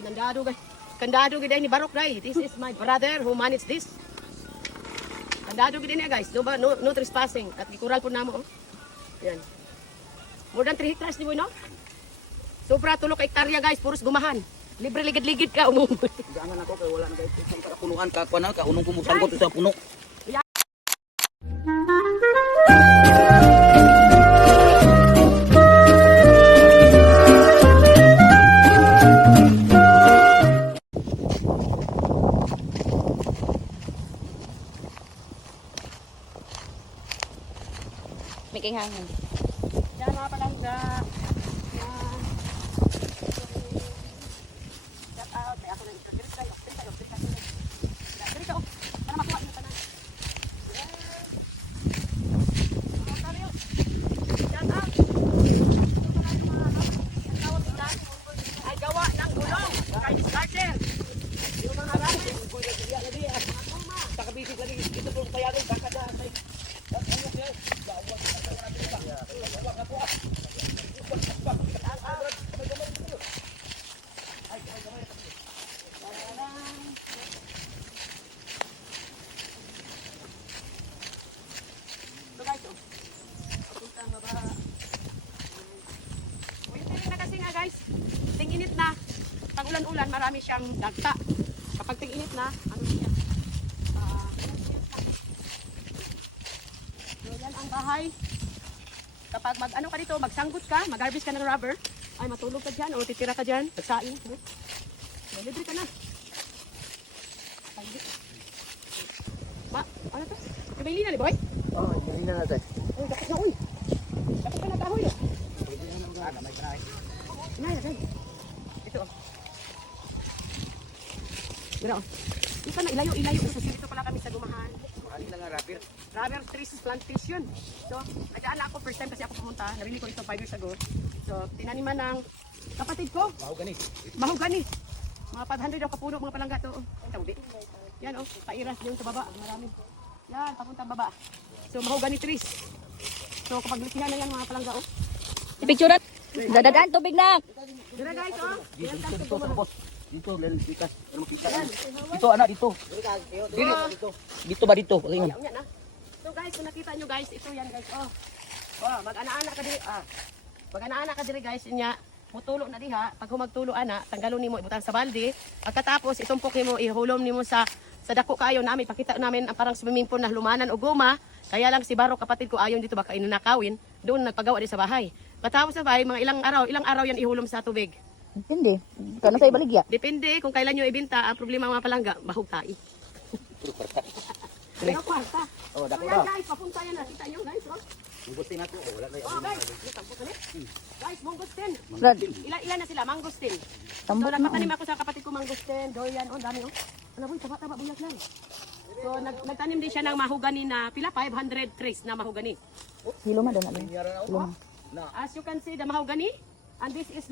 Kandado guys. Kandado gid ni Barok dai. This is my brother who manage this. Kandado gid niya guys. No trespassing. At gikural po namo. Yan. More than 3 hectares di mo no? Sobra tulo ka hektarya guys, puros gumahan. Libre ligid-ligid ka umuwi. Gangan ako kay wala na guys. Sa punuan ka kuan ka unong kumusanggot sa puno. Making hangin. Yan mga palangga. Shout out. May ako na ikakirit kayo. Kirit kayo. Para makuha niyo tanan. Shout out. Ay gawa ng gulong. Kay starter. Yung mga ramen. Takabisig lagi. Dito po payagan. Kakada. Ting-init na, pag ulan-ulan, marami siyang dagta. Kapag ting-init na, ano siya? So, yan ang bahay. Kapag mag-ano ka dito, magsanggot ka, mag-harvest ka ng rubber, ay matulog ka dyan o titira ka dyan, magsaing. Libre ka na. Ma, ano to? Kabaili na ni boy? Oh, hindi na natin. Uy, dapat na uy. Dapat ka na kahoy. May kanay. Nay. Ito. Mira oh. Ito na ilayo kasi dito pala kami sa gumahan. Ali na nga rubber. Rubber trees plantation. So, nadaan na ako first time kasi ako pumunta. Narinig ko ito 5 years ago. So, tinaniman ng kapatid ko. Mahogani. Mga 500 daw kapuno mga palangga to. Ang tawbi. Yan oh, pairas yung sa baba, marami. Yan, papunta baba. So, mahogani trees. So, kapag likihan na yan mga palangga oh. Ipicturean. Dadadaan tubig na. Dira guys oh. Yan Dito sa boss. Dito len pikas. Ano pikas? Dito anak dito. Dito ba dito? Ayun. Yan na. So guys, kung nakita nyo guys, ito yan guys. Oh. Oh, mag-ana-ana ka diri. Mag-ana-ana ka diri guys, inya. Mutulo na diha. Pag humagtulo ana, tanggalon nimo ibutan sa balde. Pagkatapos itumpok nimo, ihulom nimo sa dako kayo namin. Pakita namin ang parang swimming pool na lumanan o goma. Kaya lang si Baro kapatid ko ayon dito baka inanakawin. Doon nagpagawa din sa bahay. Patapos sa bahay, mga ilang araw yan ihulom sa tubig. Hindi. Kana sa ibaligya. Depende kung kailan nyo ibenta. Ang problema mga palangga, bahog tayo. Pero kwarta. Oh, So dako yan na. guys, papunta yan na. Kita nyo guys. Oh, Munggutin ako. Wala na oh guys. Tampok ulit. Guys, mangustin. Brad, Ilan na sila? Mangustin. So tambok na. nakatanim ako sa kapatid ko mangustin. Dorian. Oh, dami oh. Ano boy, taba-taba bulag lang. So nagtanim din siya ng mahogani na pila 500 trees na mahogani. Hilo ma dana. Oh. As you can see the mahogani, and this is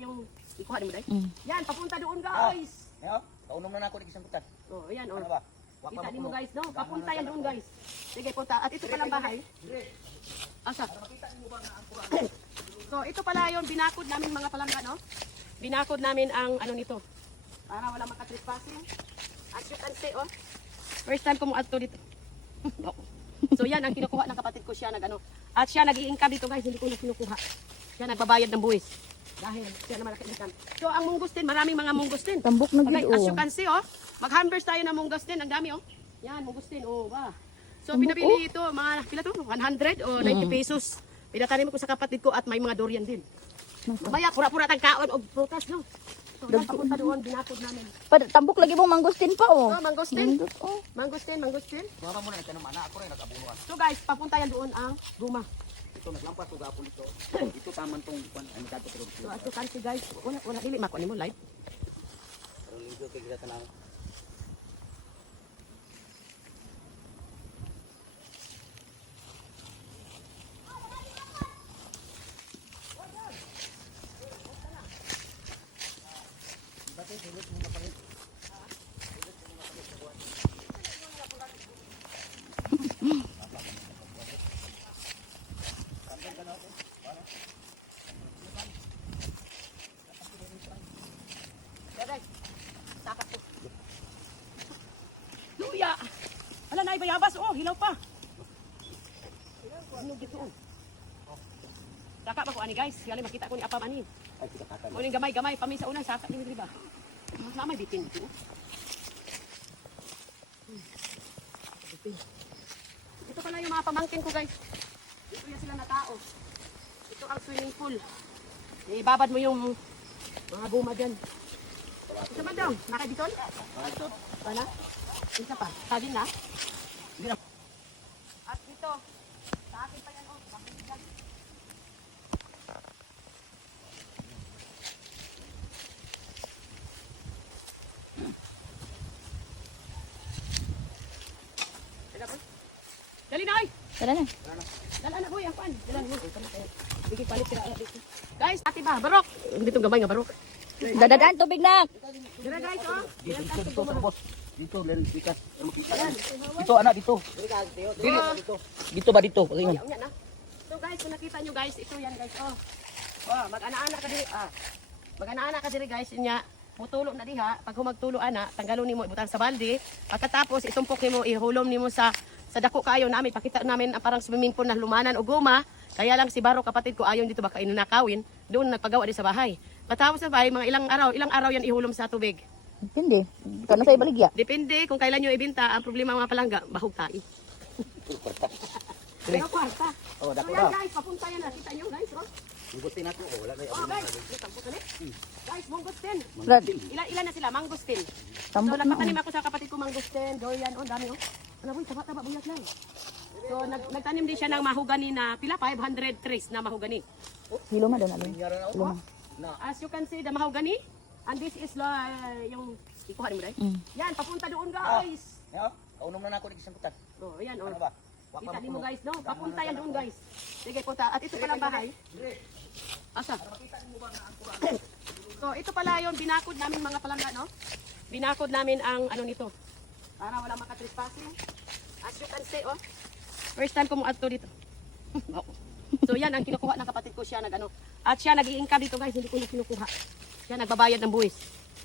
yung ikuha mo dai. Yan, papunta doon guys. Yo, kaunom na ako di isang kutan. Oh, yan oh. Ano ba? Kita niyo guys, no? Papunta yan doon guys. Sige, punta. At ito palang bahay. Asa? So, ito pala yung binakod namin mga palangga, no? Binakod namin ang ano nito. Para wala makatrespassing. As you can see, oh. First time ko mo ato dito. So, yan ang kinukuha ng kapatid ko siya nag-ano. At siya nag-i-income dito guys, hindi ko na kinukuha. Siya nagbabayad ng buwis. Dahil siya na malaki income. So, ang mungustin, maraming mga mungustin. Tambok na Okay, gid as oh. you can see, oh, mag-harvest tayo ng mungustin. Ang dami, oh. Yan, mungustin, oh, ba. So, pinabili ito, mga, pila to? 100 o 90 pesos. Pinatanim ko sa kapatid ko at may mga durian din. Mamaya, pura-pura tang kaon o prutas, no? So, yan, papunta doon, binakod namin. Tambok lagi mong mangustin pa oh. Oh, mangustin. Oh. Mangustin. Kuha mo na nagtanong ana ako rin nagabunuan. So, guys, papunta yan doon ang guma. Ito naglampas ko gapon ito. Ito taman tong kuan ano dato pero. So, as you can see, guys, una dili mako nimo live. Pero linggo kay kita tanaw. hilaw pa. Ano dito? Saka ba ko ani guys? Gali makita ko ni apam ani. Ay, kita kata. Mo ning gamay-gamay pa mi sa una saka ni ba? Na may bitin dito. Ito pala yung mga pamangkin ko guys. Ito yan sila na tao. Ito ang swimming pool. Ibabad mo yung mga guma dyan. Ito ba daw? Nakabitol? Wala? Isa pa? Sagin na? Hindi na. At ito, sa akin pa yan, oh. Bakit yan? Dali na, oy! Tara na. Dala na, boy, ang pan. Dala na, bigay palit sila dito. Guys, ati ba? Barok! Dito gamay nga barok. Dadadaan tubig na. Dila guys, oh. Dito sa boss. Dito, Len Lucas. Ano makita? Dito, anak, dito. Dili. Dito ba dito? Ayun. Yan na. So guys, kung nakita nyo guys, ito yan guys, oh. Oh, mag-ana-ana ka diri, Mag-ana-ana ka diri guys, inya. Mutulo na diha, pag humagtulo ana, tanggalon nimo ibutan sa balde. Pagkatapos itumpok nimo, ihulom nimo sa dako kayo namin, pakita namin ang parang swimming pool na lumanan o guma. Kaya lang si Baro kapatid ko ayon dito baka inunakawin, doon nagpagawa din sa bahay. Matapos sa bahay, mga ilang araw yan ihulom sa tubig. Hindi. Kana sa ibaligya. Depende kung kailan nyo ibenta, ang problema mga palangga, bahog tayo. Pero kwarta. Oh, So dako yan na. guys, papunta yan na. Kita nyo guys, oh. Igutin ako. Oh, wala na Oh guys, tangkot ulit. Guys, mangustin. Brad, Ilan na sila, mangustin. So tambok na. nagpatanim ako sa kapatid ko mangustin, durian, oh dami oh. Ano boy, taba-taba buyat lang. So nagtanim din siya ng mahogani na pila 500 trees na mahogani. Hilo ma doon alin. Nangyari na Hilo ako. ma. As you can see the mahogani, and this is yung ikuha mo dai. Yan, papunta doon guys. Ya, kaunom na ako sa putan. Oh, yan oh. Ano ba? Kita mo guys, no? Papunta yan doon guys. Sige, punta. At ito pala ang bahay. Asa? So, ito pala yung binakod namin mga palangga, no? Binakod namin ang ano nito. Para wala makatrespassing. As you can see, oh. First time ko mo ato dito. So, yan ang kinukuha ng kapatid ko siya nag-ano. At siya nag-i-income dito guys, hindi ko na kinukuha. Siya nagbabayad ng buwis.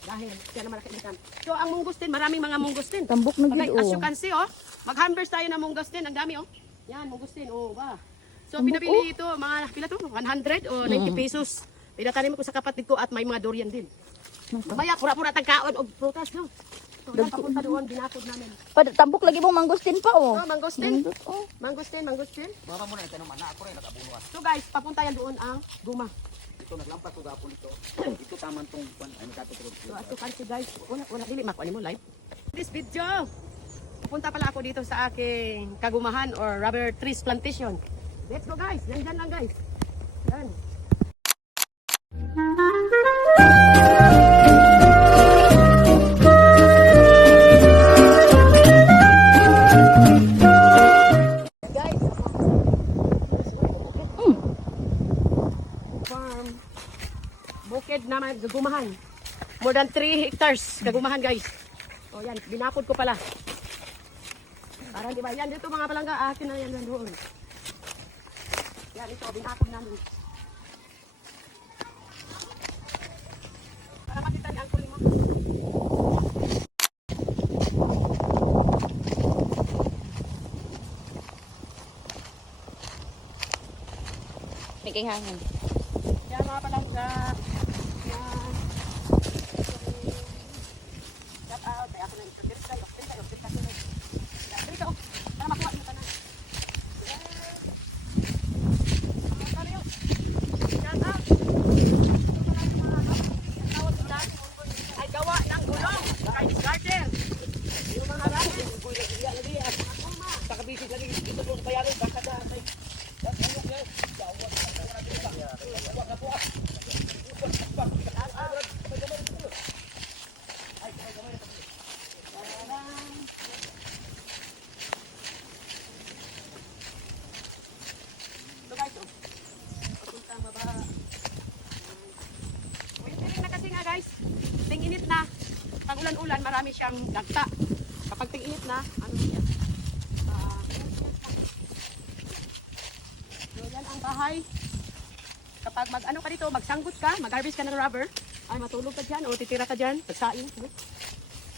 Dahil siya naman naka-income. So, ang mungustin, maraming mga mungustin. Tambok na Okay, gid as oh. you can see, oh, mag-harvest tayo ng mungustin. Ang dami, oh. Yan, mungustin, oh, ba. So, pinabili ito, mga, pila to? 100 o 90 pesos. Pinatanim ko sa kapatid ko at may mga durian din. Mamaya, pura-pura tagkaon o prutas, no? So, yan, papunta doon, binakod namin. Tambok lagi mong mangustin pa oh. Oh, mangustin. Oh. Mangustin, mangustin. Mama mo na itanong mana ako rin nakabunuan. So, guys, papunta yan doon ang guma. Ito naglampas ko gapon ito. Ito taman tong kwan ay nakatutulog. So, as you can see, guys, wala, dili, makuha mo live. This video, pupunta pala ako dito sa aking kagumahan or rubber trees plantation. Let's go guys, yan lang guys. Yan. Guys, farm, bukid naman, kagumahan. More than 3 hectares, kagumahan guys. O yan, binakod ko pala. Para di ba, yan dito mga palangga, akin na yan doon. Yan, ito, binakod namin. Para makita niya ang kuling mo. May hangin. Yan mga palangga. Yan. Shout out, ay ako na ito. Tayo, dito. Para makuha niyo tanan. Ay gawa ng gulong. Kay garden. Yung mga rabbit. Takabisig lagi dito po sa bayaran baka da. So guys, oh. Papuntang baba. Winter na kasi nga guys. Ting-init na. Pag ulan-ulan, marami siyang dagta. Kapag ting-init na, ano siya? So yan ang bahay. Kapag mag-ano ka dito, magsanggot ka, mag-harvest ka ng rubber, ay matulog ka dyan o titira ka dyan, magsaing.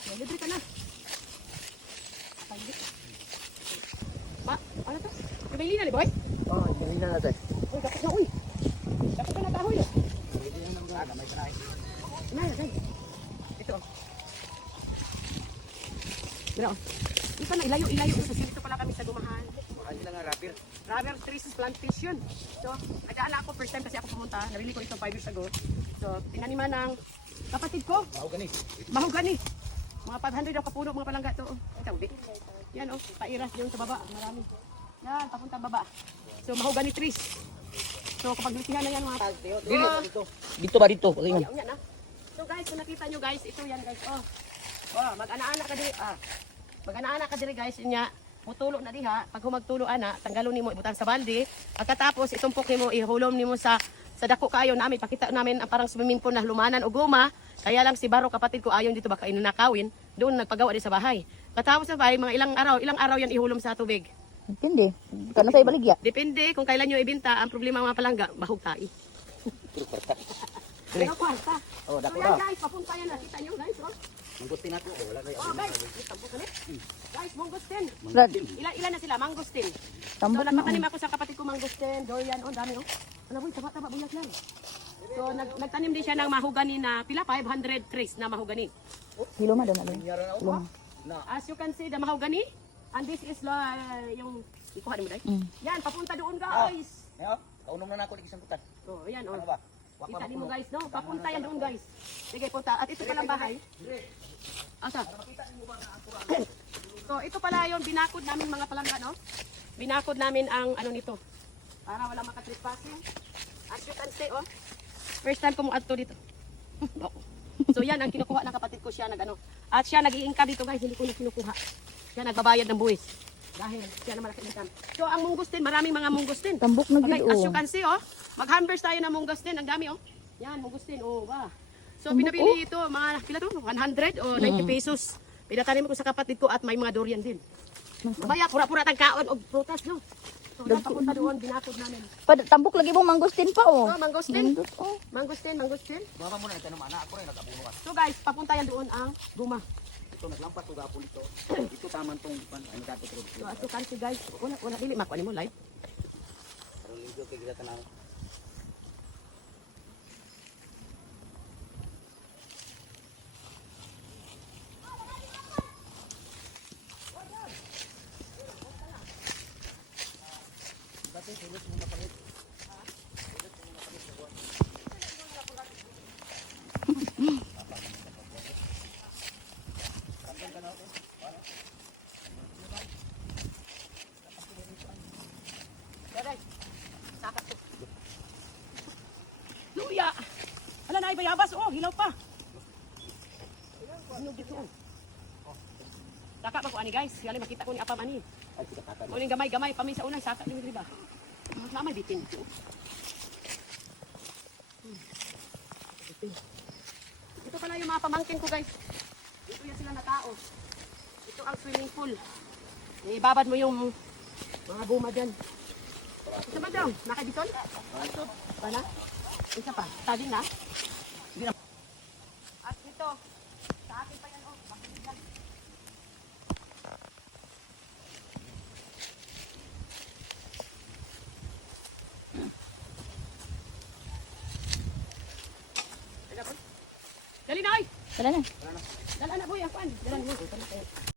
So, libre ka na. Ano to? Yung may lina ni boy? Oh, hindi na natin. Uy, kapit na uy. Kapit ka na kahoy no? Gamay pa na eh. Na, guys. Ito. Mira, oh. Ito na, ilayo. Kasi dito pala kami sa gumahan. Mahal sila nga rapper. Rubber trees plantation. So, adaan na ako first time kasi ako pumunta. Narili ko ito 5 years ago. So, tinaniman ng kapatid ko. Wow, gani. Mahogani. Mga 500 ang kapuno, mga palangga to. Oh. Ito, ubi. Yan oh, pairas yung sa baba. Marami. Yan, papunta baba. So, mahogani trees. So, kapag litihan na yan mga... Dili, dito. Dito ba dito? Oh, yan na. So guys, kung nakita nyo guys, ito yan guys. Oh, mag-ana-ana ka diri. Mag-ana-ana ka diri guys. Inya, mutulo na diha. Pag humagtulo ana, tanggalon nimo ibutan sa balde. Pagkatapos itumpok nimo, ihulom nimo sa dako kayo namin. Pakita namin ang parang swimming pool na lumanan o guma. Kaya lang si Baro kapatid ko ayon dito baka inanakawin. Doon nagpagawa din sa bahay. Katapos sa bahay, mga ilang araw yan ihulom sa tubig. Depende. Kana sa ibaligya. Depende kung kailan nyo ibenta. Ang problema mga palangga, bahog tayo. Pero kwarta. Oh, So dako yan na. guys, papunta yan. Nakita nyo guys. Oh, Manggutin ako. Wala kayo. guys. Tambok ulit. Guys, mangustin. Brad, Ilan na sila? Mangustin. So tambok na. nakatanim ako sa kapatid ko mangustin. Dorian. Oh, dami oh. Ano boy, taba-taba buyag lang. So nagtanim din siya ng mahogani na pila 500 trees na mahogani. Hiloma daw na lang. Yara na ako. Hiloma. Na. As you can see, the mahogani. And this is yung ikuha mo dahil. Yan, papunta doon guys. Ayo, kaunom na ako isang putan. So, ayan oh. Ano ba? Wak Kita pa mo mapuno. guys, no? Papunta yan doon guys. Sige, punta. At ito palang bahay. Asa? So, ito pala yung binakod namin mga palangga, no? Binakod namin ang ano nito. Para walang makatrespassing. As you can see, oh. First time ko mo ato dito. So, yan ang kinukuha ng kapatid ko siya nag-ano. At siya nag-i-income dito guys, hindi ko na kinukuha. Siya nagbabayad ng buwis. Dahil siya na malaki income. So, ang mungustin, maraming mga mungustin. Tambok na Okay, gid as oh. you can see, oh, mag-harvest tayo ng mungustin. Ang dami, oh. Yan, mungustin, oh, ba. So, Tambok, pinabili ito, mga, pila to? 100 o 90 pesos. Pinatanim ko sa kapatid ko at may mga durian din. Mabaya, pura-pura tang kaon o prutas, no? So, yan, papunta doon, binakod namin. Tambok lagi mong mangustin pa oh. So, mangustin. Nindot, oh. Mangustin. Baka mo na ito naman. Ako rin nag-abuno. So, guys, papunta yan doon ang guma. Ito naglampas ko gapon dito. Ito taman tong ano dapat ro. So, as you can see, guys, wala, dili, makuha mo live. Karon linggo kay kita tanaw. Luya! Ala na, bayabas, oh, hilaw pa. Hinog dito, oh. Saka ba ko ani guys? Yali makita ko ni apam ani. Ay kita kata. Uling gamay-gamay pa mi sa unay saka ni ba? Na may bitin dito. Ito pala yung mga pamangkin ko guys. Ito yan sila na tao. Ito ang swimming pool. Ibabad mo yung mga buma dyan. Ito ba daw? Nakabiton? Wala? Isa pa. Tadi na? At ito. Sa akin pa yan oh. Bakit yan? Dali na oy! Tara na. Dala na boy, ako an. Dala na.